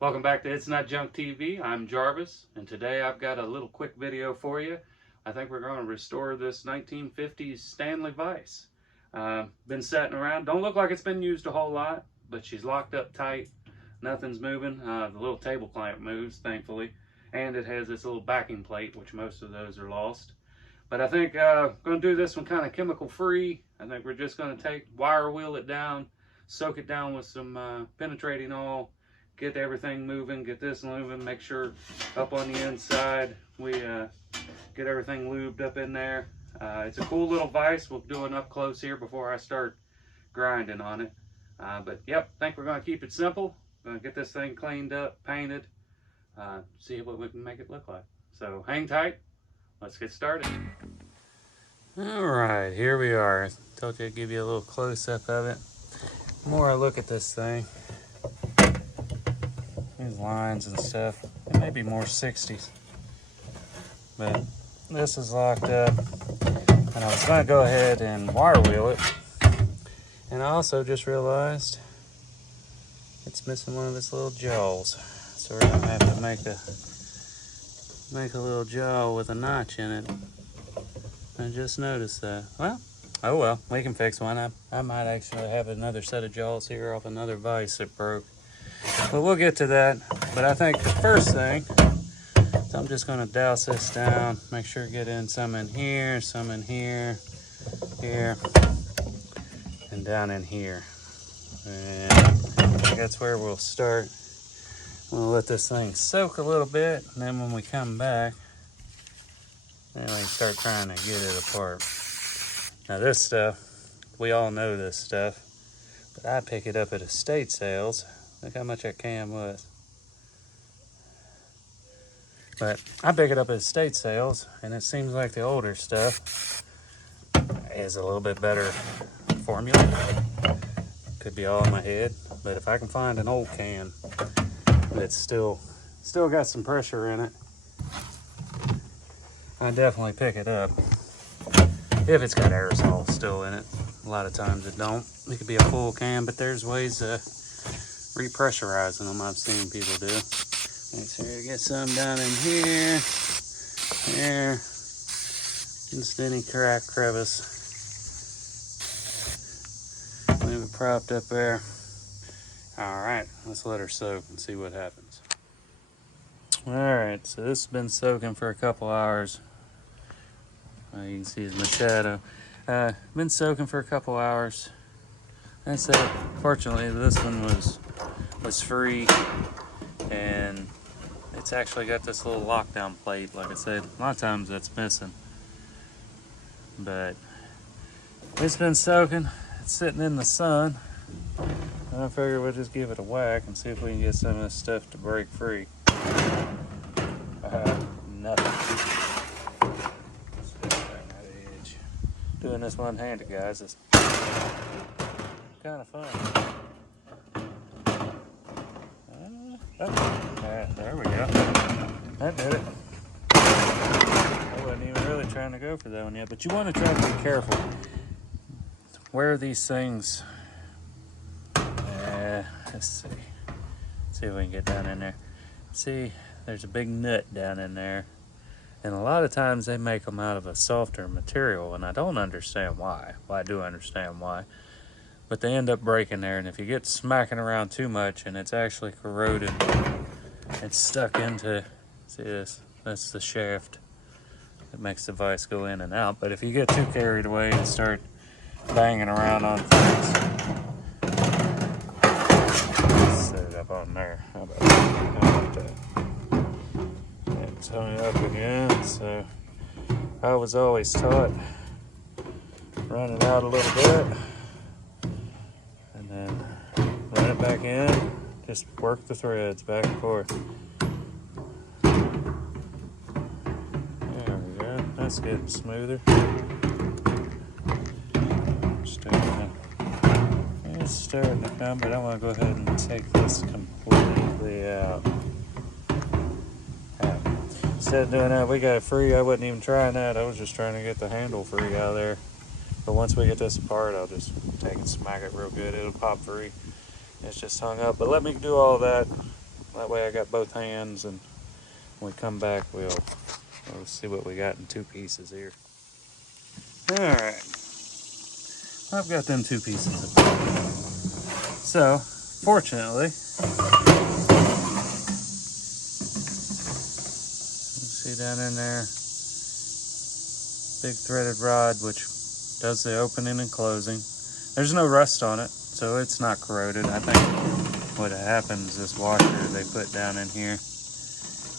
Welcome back to Itsnotjunktv. I'm Jarvis, and today I've got a little quick video for you. I think we're going to restore this 1950s Stanley vise. Been sitting around. Don't look like it's been used a whole lot, but she's locked up tight. Nothing's moving. The little table clamp moves, thankfully, and it has this little backing plate, which most of those are lost. But I think I'm going to do this one kind of chemical free. I think we're just going to wire wheel it down, soak it down with some penetrating oil, get everything moving, get this moving, make sure up on the inside we get everything lubed up in there. It's a cool little vise. We'll do an up close here before I start grinding on it. But yep, I think we're going to keep it simple. Going to get this thing cleaned up, painted, see what we can make it look like. So hang tight. Let's get started. Alright, here we are. I told you I'd give you a little close-up of it. The more I look at this thing, these lines and stuff, it may be more 60s. But this is locked up. And I was going to go ahead and wire wheel it. And I also just realized it's missing one of its little jaws. So we're going to have to make a little jaw with a notch in it. I just noticed that. Well, oh well, we can fix one. I might actually have another set of jaws here off another vise that broke. But we'll get to that. But I think the first thing, so I'm just going to douse this down, make sure to get in some in here, here, and down in here. And I think that's where we'll start. We'll let this thing soak a little bit, and then when we come back, then we start trying to get it apart. Now this stuff, we all know this stuff, but I pick it up at estate sales. Look how much that can was. But I pick it up at estate sales, and it seems like the older stuff is a little bit better formula. Could be all in my head, but if I can find an old can that's still got some pressure in it, I definitely pick it up. If it's got aerosol still in it. A lot of times it don't. It could be a full can, but there's ways of repressurizing them I've seen people do. Make sure to get some down in here, there, just any crack, crevice. Leave it propped up there. All right, let's let her soak and see what happens. All right, so this has been soaking for a couple hours. You can see it's my shadow. Been soaking for a couple hours. That's it. Fortunately, this one was free, and it's actually got this little lockdown plate. Like I said, a lot of times that's missing. But it's been soaking. It's sitting in the sun. I figure we'll just give it a whack and see if we can get some of this stuff to break free. Nothing. Doing this one-handed, guys, is kind of fun. There we go. That did it. I wasn't even really trying to go for that one yet, but you want to try to be careful. Where these things... let's see. See if we can get down in there. See, there's a big nut down in there. And a lot of times they make them out of a softer material, and I don't understand why. Well, I do understand why. But they end up breaking there, and if you get smacking around too much and it's actually corroded, it's stuck into, see this, that's the shaft that makes the vise go in and out. But if you get too carried away and start banging around on things, set it up on there. How about that? Turn it up again. So I was always taught run it out a little bit and then run it back in, just work the threads back and forth. There we go, that's getting smoother. It's starting to come, but I want to go ahead and take this completely out. Instead of doing that, we got it free. I wasn't even trying that. I was just trying to get the handle free out of there. But once we get this apart, I'll just take and smack it real good. It'll pop free. It's just hung up. But let me do all that. That way I got both hands, and when we come back, we'll see what we got in 2 pieces here. All right, I've got them 2 pieces of paint. So, fortunately, you see down in there, big threaded rod, which does the opening and closing. There's no rust on it, so it's not corroded. I think what happens, this washer they put down in here,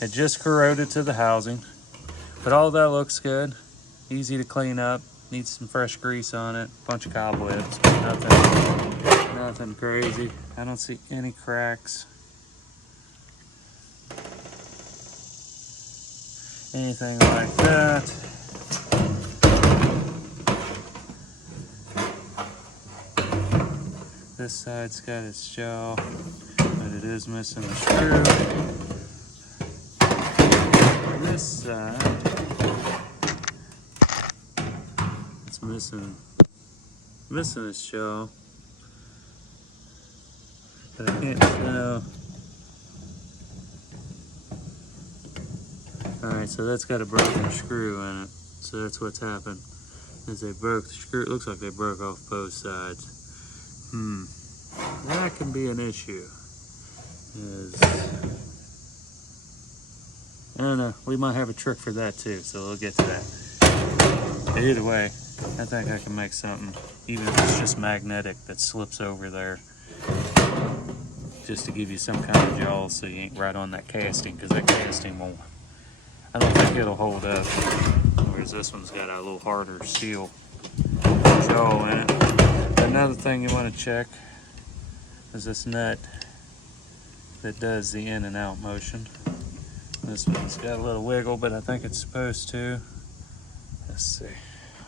it just corroded to the housing. But all that looks good, easy to clean up, needs some fresh grease on it, bunch of cobwebs, but nothing crazy. I don't see any cracks, anything like that. This side's got its shell, but it is missing the screw. This side, it's missing its shell, but I can't tell. Alright, so that's got a broken screw in it. So that's what's happened, is they broke the screw. It looks like they broke off both sides. That can be an issue. I don't know, we might have a trick for that too, so we'll get to that. But either way, I think I can make something, even if it's just magnetic, that slips over there, just to give you some kind of jaw so you ain't right on that casting, because that casting won't, I don't think it'll hold up, whereas this one's got a little harder steel jaw in it. Another thing you want to check is this nut that does the in and out motion. This one's got a little wiggle, but I think it's supposed to. Let's see.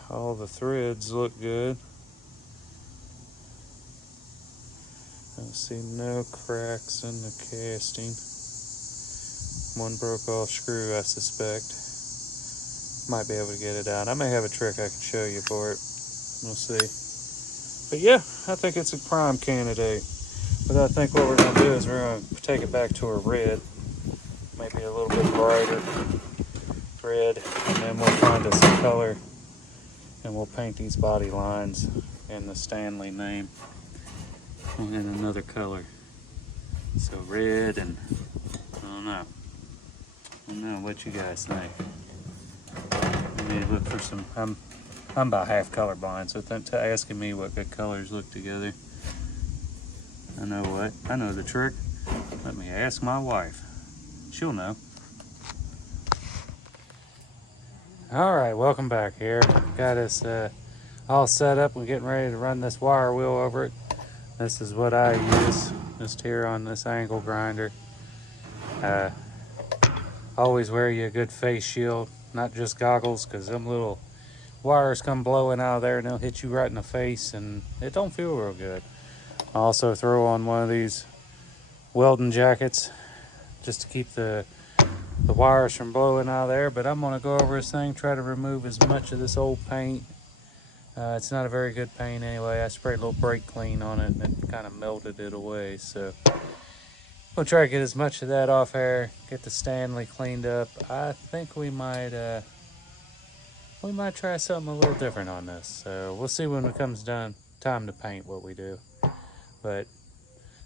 All the threads look good. I see no cracks in the casting. One broke off screw, I suspect. Might be able to get it out. I may have a trick I can show you for it. We'll see. But yeah, I think it's a prime candidate. But I think what we're going to do is we're going to take it back to a red. Maybe a little bit brighter red. And then we'll find us some color. And we'll paint these body lines in the Stanley name. And then another color. So red and, I don't know what you guys think. I need to look for some, I'm about half colorblind, so asking me what good colors look together. I know what, I know the trick. Let me ask my wife. She'll know. All right, welcome back here. Got us all set up. We're getting ready to run this wire wheel over it. This is what I use, just here on this angle grinder. Always wear you a good face shield, not just goggles, because them little wires come blowing out of there and they'll hit you right in the face and it don't feel real good. I also throw on one of these welding jackets just to keep the wires from blowing out of there. But I'm going to go over this thing, try to remove as much of this old paint. It's not a very good paint anyway. I sprayed a little brake clean on it and it kind of melted it away. So we'll try to get as much of that off there, get the Stanley cleaned up. I think we might try something a little different on this. So we'll see when it comes time to paint what we do. But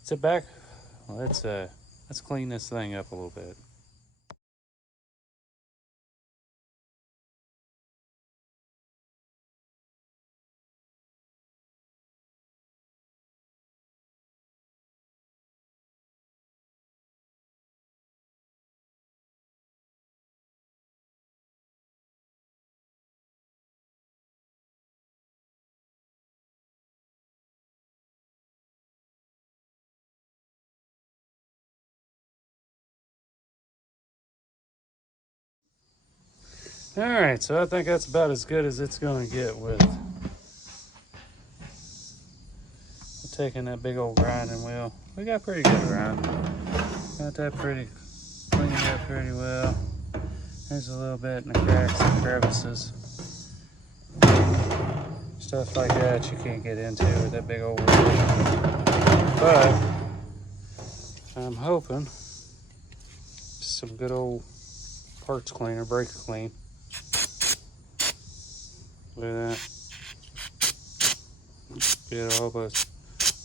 sit back, let's clean this thing up a little bit. All right, so I think that's about as good as it's going to get with taking that big old grinding wheel. We got pretty good grind. Got that cleaned up pretty well. There's a little bit in the cracks and crevices. Stuff like that you can't get into with that big old wheel. But I'm hoping some good old parts cleaner, breaker clean. Look at that. Get all those,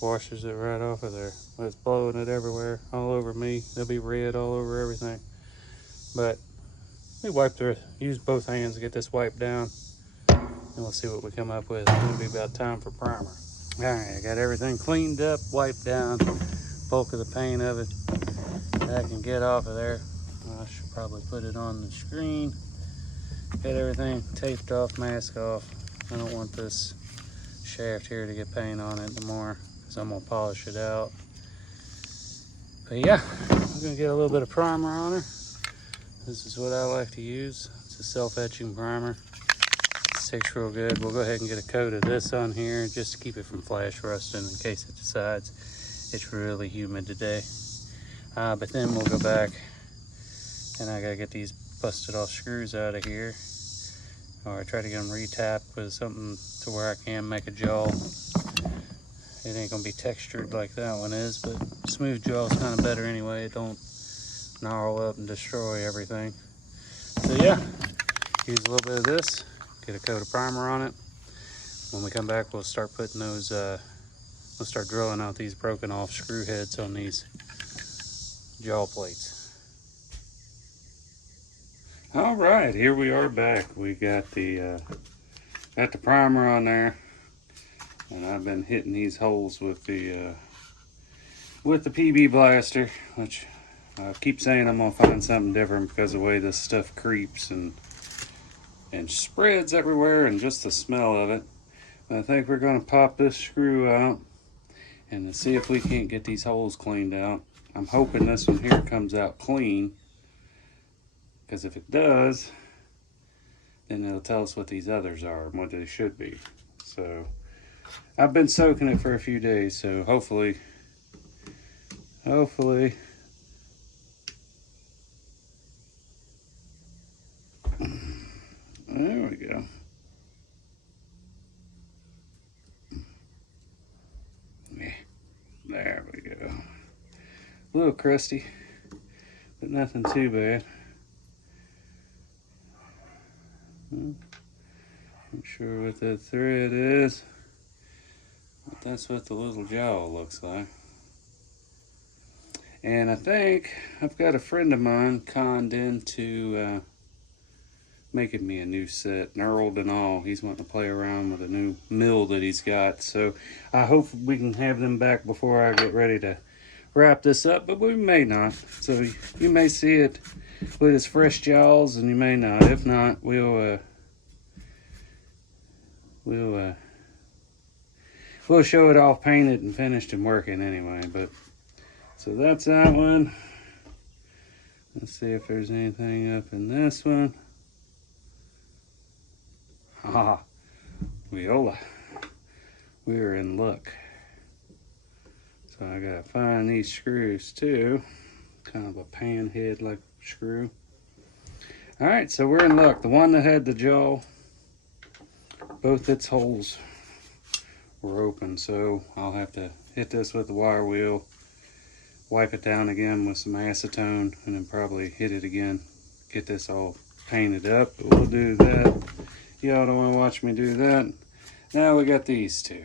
washes it right off of there. It's blowing it everywhere, all over me. It'll be red all over everything. But we use both hands to get this wiped down, and we'll see what we come up with. It's gonna be about time for primer. All right, I got everything cleaned up, wiped down, bulk of the paint of it. I can get off of there. I should probably put it on the screen. Get everything taped off, mask off. I don't want this shaft here to get paint on it anymore, because I'm gonna polish it out. But yeah, I'm gonna get a little bit of primer on her. This is what I like to use. It's a self-etching primer. It sticks real good. We'll go ahead and get a coat of this on here just to keep it from flash rusting in case it decides it's really humid today. But then we'll go back and I gotta get these busted off screws out of here, or I try to get them retapped with something to where I can make a jaw. It ain't gonna be textured like that one is, but smooth jaw is kind of better anyway. It don't gnarl up and destroy everything. So yeah, use a little bit of this, get a coat of primer on it. When we come back, we'll start putting those, we'll start drilling out these broken off screw heads on these jaw plates. All right, here we are back. We got the primer on there, and I've been hitting these holes with the PB blaster, which I keep saying I'm gonna find something different because of the way this stuff creeps and spreads everywhere, and just the smell of it. But I think we're gonna pop this screw out and see if we can't get these holes cleaned out. I'm hoping this one here comes out clean, because if it does, then it'll tell us what these others are and what they should be. So I've been soaking it for a few days, so hopefully there we go. Yeah, there we go. A little crusty, but nothing too bad. Not sure what that thread is, but that's what the little jaw looks like. And I think I've got a friend of mine conned into making me a new set, knurled and all. He's wanting to play around with a new mill that he's got. So I hope we can have them back before I get ready to wrap this up, but we may not. So you may see it with its fresh jaws, and you may not. If not, we'll show it all painted and finished and working anyway. But so that's that one. Let's see if there's anything up in this one. Ah, Viola. We're in luck. So I gotta find these screws too. Kind of a pan head like screw. All right, so we're in luck. The one that had the jaw, both its holes were open, so I'll have to hit this with the wire wheel, wipe it down again with some acetone, and then probably hit it again, get this all painted up. But we'll do that. Y'all don't want to watch me do that. Now we got these two.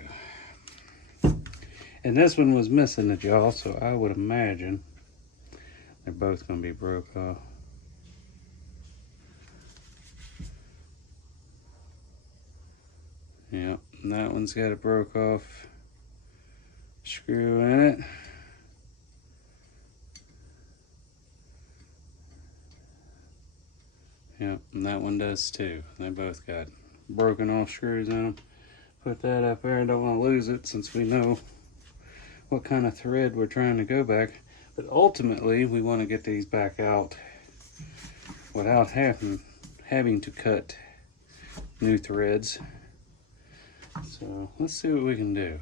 And this one was missing the jaw, so I would imagine they're both going to be broke off. Yep, and that one's got a broke off screw in it. Yep, and that one does too. They both got broken off screws in them. Put that up there. I don't want to lose it since we know what kind of thread we're trying to go back. But ultimately, we want to get these back out without having to cut new threads. So let's see what we can do.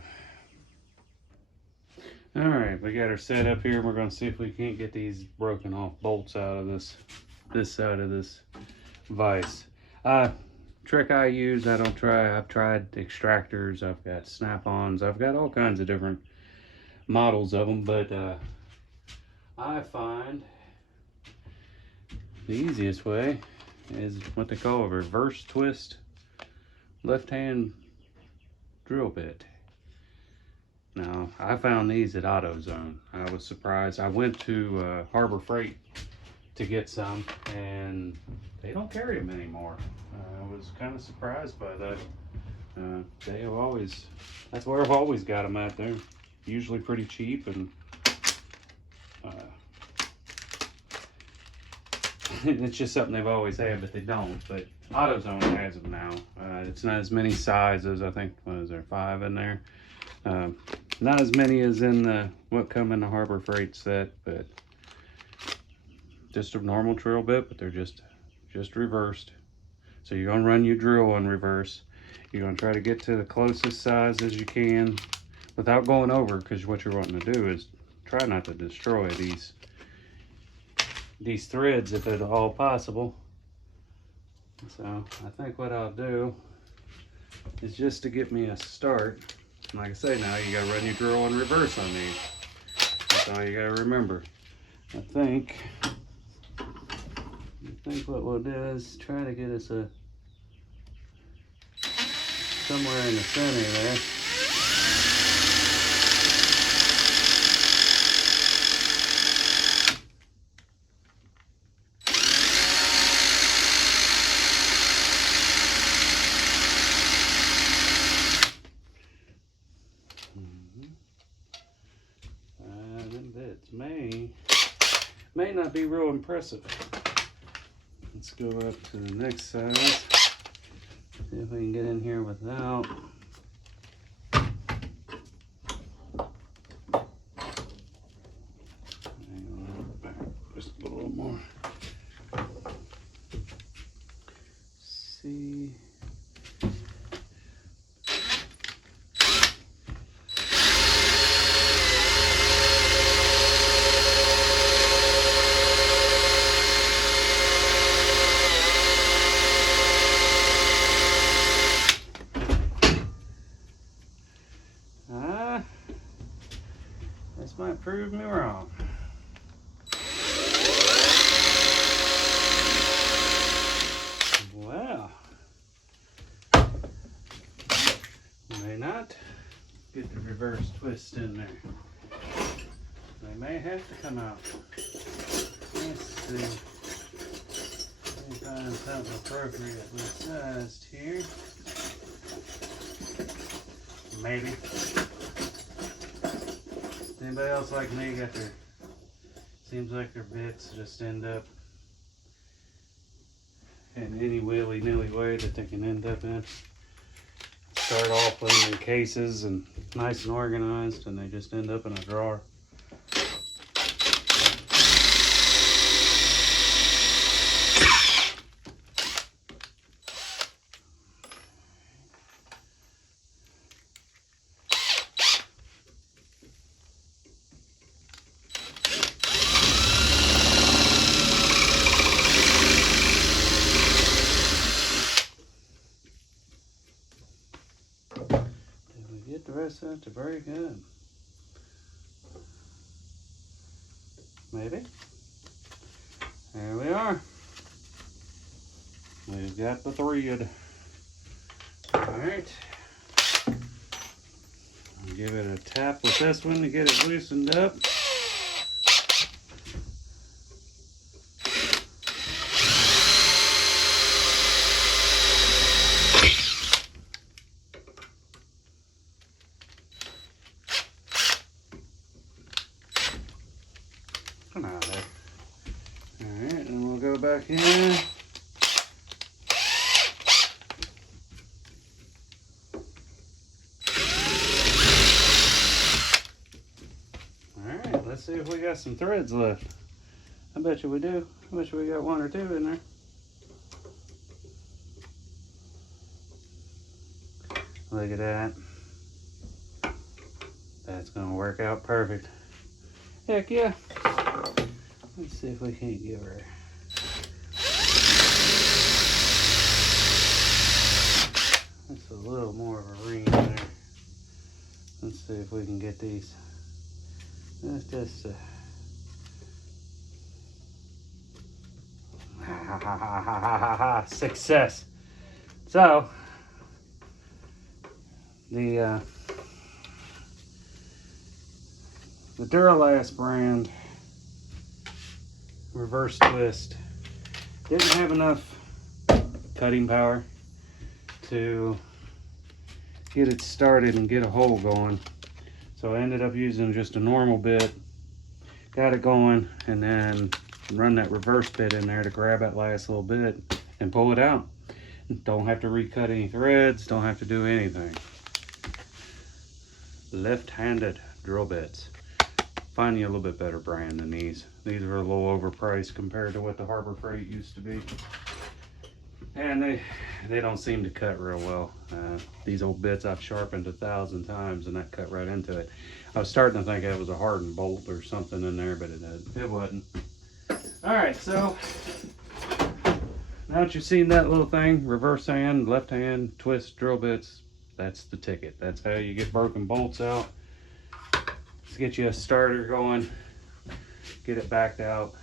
All right, we got her set up here. We're going to see if we can't get these broken off bolts out of this side of this vise. Trick I use, I've tried extractors, I've got snap-ons, I've got all kinds of different models of them, but I find the easiest way is what they call a reverse twist left-hand drill bit. Now, I found these at AutoZone. I was surprised. I went to Harbor Freight to get some, and they don't carry them anymore. I was kind of surprised by that. They have always, that's where I've always got them at there. Usually pretty cheap, and it's just something they've always had, but they don't. But AutoZone has them now. It's not as many sizes. I think, what is there, 5 in there? Not as many as in the what come in the Harbor Freight set, but just a normal drill bit, but they're just reversed. So you're gonna run your drill in reverse. You're gonna try to get to the closest size as you can without going over, because what you're wanting to do is try not to destroy these threads if at all possible. So I think what I'll do is, just to get me a start, like I say, now you gotta run your drill in reverse on these. That's all you gotta remember. I think what we'll do is try to get us somewhere in the center there. Them bits may not be real impressive. Let's go up to the next size. See if we can get in here without. Just a little more. See. This might prove me wrong. Well, may not get the reverse twist in there. They may have to come out. Let's see. Let me find something appropriately sized here. Maybe. Anybody else like me got their, seems like their bits just end up in any willy-nilly way that they can end up in. Start off with them in cases and nice and organized, and they just end up in a drawer. The rest of it to very good. Maybe. There we are. We've got the thread. Alright. I'll give it a tap with this one to get it loosened up. Come out of there. Alright, and we'll go back in. Alright, let's see if we got some threads left. I bet you we do. I bet you we got 1 or 2 in there. Look at that. That's gonna work out perfect. Heck yeah. Let's see if we can't give her. That's a little more of a ring there. Let's see if we can get these. That's just ha ha ha ha ha ha. Success. So the Duralast brand reverse twist didn't have enough cutting power to get it started and get a hole going. So I ended up using just a normal bit, got it going, and then run that reverse bit in there to grab that last little bit and pull it out. Don't have to recut any threads, don't have to do anything. Left-handed drill bits. Find you a little bit better brand than these. These are a little overpriced compared to what the Harbor Freight used to be. And they don't seem to cut real well. These old bits I've sharpened 1,000 times and that cut right into it. I was starting to think it was a hardened bolt or something in there, but it wasn't. All right, so now that you've seen that little thing, reverse hand, left hand, twist, drill bits, that's the ticket. That's how you get broken bolts out. Let's get you a starter going, get it backed out,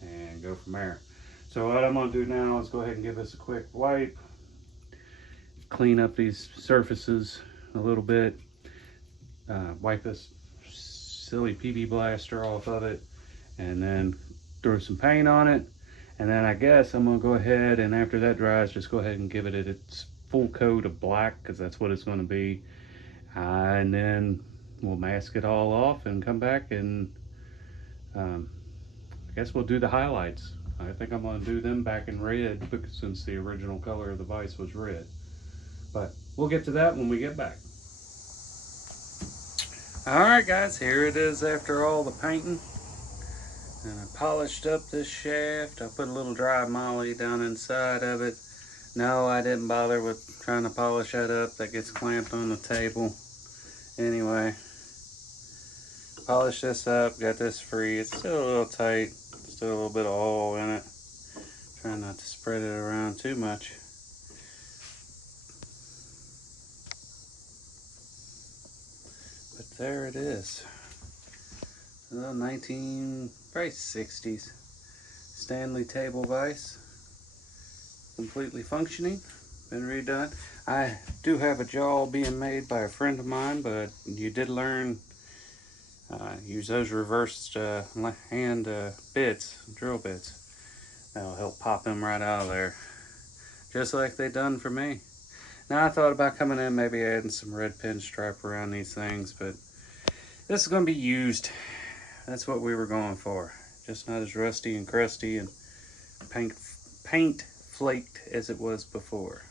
and go from there. So what I'm gonna do now is go ahead and give this a quick wipe, clean up these surfaces a little bit, wipe this silly PB blaster off of it, and then throw some paint on it. And then I guess I'm gonna go ahead and after that dries, just go ahead and give it its full coat of black, because that's what it's gonna be. And then we'll mask it all off and come back and I guess we'll do the highlights. I think I'm going to do them back in red, because since the original color of the vise was red. But we'll get to that when we get back. Alright guys, here it is after all the painting. And I polished up this shaft. I put a little dry moly down inside of it. No, I didn't bother with trying to polish that up. That gets clamped on the table. Anyway, polish this up, got this free. It's still a little tight. Still a little bit of oil in it. Try not to spread it around too much. But there it is. A little probably 60s Stanley table vise. Completely functioning. Been redone. I do have a jaw being made by a friend of mine, but you did learn use those reversed hand bits, drill bits. That'll help pop them right out of there, just like they done for me. Now I thought about coming in, maybe adding some red pinstripe around these things, but this is going to be used. That's what we were going for. Just not as rusty and crusty and paint flaked as it was before.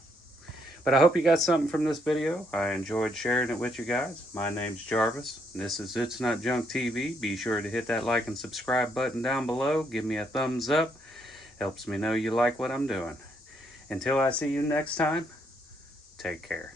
But I hope you got something from this video. I enjoyed sharing it with you guys. My name's Jarvis, and this is Itsnotjunktv. Be sure to hit that like and subscribe button down below. Give me a thumbs up. Helps me know you like what I'm doing. Until I see you next time, take care.